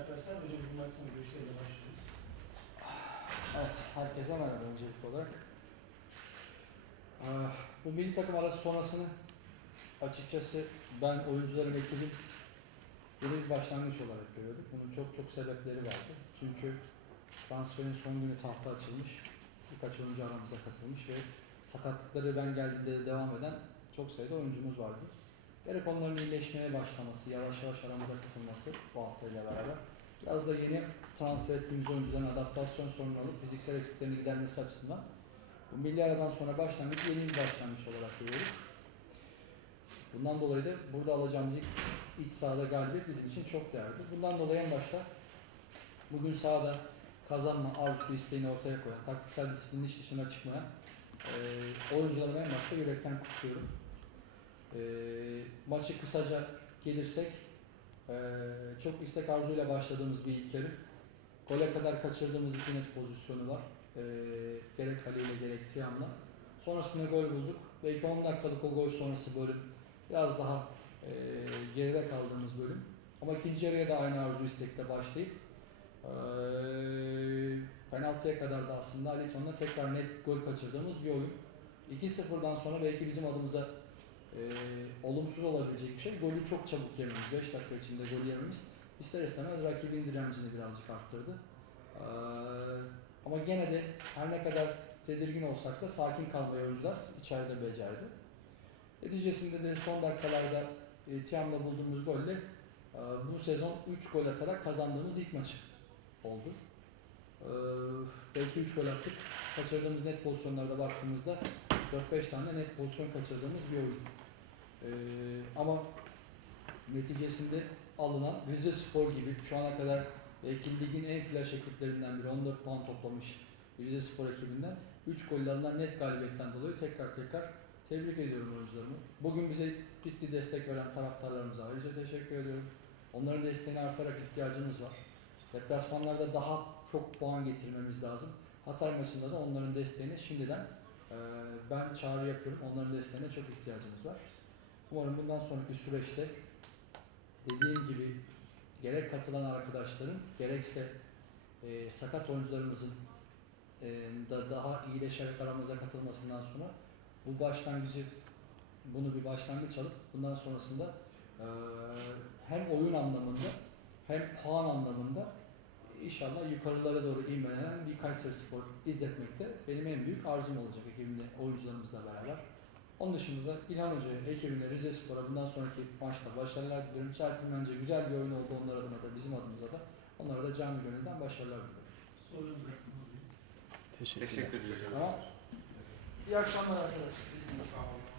arkadaşlar hocamızın hakkında görüşleriyle başlıyoruz. Evet, herkese merhaba öncelikli olarak. Ah, bu milli takım arası sonrasını açıkçası ben oyuncuların ekibin yeni bir başlangıç olarak görüyorduk. Bunun çok çok sebepleri vardı. Çünkü transferin son günü tahta açılmış. Birkaç oyuncu aramıza katılmış ve sakatlıkları ben geldiğimde de devam eden çok sayıda oyuncumuz vardı. Gerek onların iyileşmeye başlaması, yavaş yavaş aramıza katılması bu haftayla beraber. Biraz da yeni transfer ettiğimiz oyuncuların adaptasyon sorunu alıp fiziksel eksiklerini gidermesi açısından bu milli aradan sonra başlangıç yeni bir başlangıç olarak görüyoruz. Bundan dolayı da burada alacağımız ilk iç sahada galibiyet bizim için çok değerli. Bundan dolayı en başta bugün sahada kazanma arzusu isteğini ortaya koyan, taktiksel disiplinin iş dışına çıkmayan e, oyuncularımı en başta yürekten kutluyorum. E, maçı kısaca gelirsek ee, çok istek arzuyla başladığımız bir ilk yarı. Gole kadar kaçırdığımız iki net pozisyonu var. Ee, gerek Ali ile gerek Tiam'la. Sonrasında gol bulduk. Belki 10 dakikalık o gol sonrası bölüm biraz daha e, geride kaldığımız bölüm. Ama ikinci yarıya da aynı arzu istekle başlayıp e, penaltıya kadar da aslında Ali Ton'la tekrar net gol kaçırdığımız bir oyun. 2-0'dan sonra belki bizim adımıza e, olumsuz olabilecek bir şey. Golü çok çabuk yememiz, 5 dakika içinde gol yememiz ister istemez rakibin direncini birazcık arttırdı. Ee, ama gene de her ne kadar tedirgin olsak da sakin kalmayı oyuncular içeride becerdi. Neticesinde de son dakikalarda e, Tiam'la bulduğumuz golle e, bu sezon 3 gol atarak kazandığımız ilk maçı oldu. Ee, belki 3 gol attık. Kaçırdığımız net pozisyonlarda baktığımızda 4-5 tane net pozisyon kaçırdığımız bir oyun. Ee, ama neticesinde alınan Rize Spor gibi şu ana kadar belki ligin en flash ekiplerinden biri 14 puan toplamış Rize Spor ekibinden 3 golle alınan net galibiyetten dolayı tekrar tekrar tebrik ediyorum oyuncularımı. Bugün bize ciddi destek veren taraftarlarımıza ayrıca teşekkür ediyorum. Onların desteğine artarak ihtiyacımız var. Deplasmanlarda daha çok puan getirmemiz lazım. Hatay maçında da onların desteğine şimdiden e, ben çağrı yapıyorum. Onların desteğine çok ihtiyacımız var. Umarım bundan sonraki süreçte dediğim gibi gerek katılan arkadaşların gerekse e, sakat oyuncularımızın e, da daha iyileşerek aramıza katılmasından sonra bu başlangıcı bunu bir başlangıç alıp bundan sonrasında e, hem oyun anlamında hem puan anlamında inşallah yukarılara doğru inmelenen bir Kayseri Spor izletmekte benim en büyük arzum olacak ekibimde oyuncularımızla beraber. Onun dışında da İlhan Hoca ekibine Rize Spor'a bundan sonraki maçta başarılar diliyorum. Çeltin bence güzel bir oyun oldu onlar adına da bizim adımıza da. Onlara da canlı gönülden başarılar diliyorum. Soracaksınız biz. Teşekkürler. Teşekkür ederim. Tamam. İyi akşamlar arkadaşlar. Sağ olun.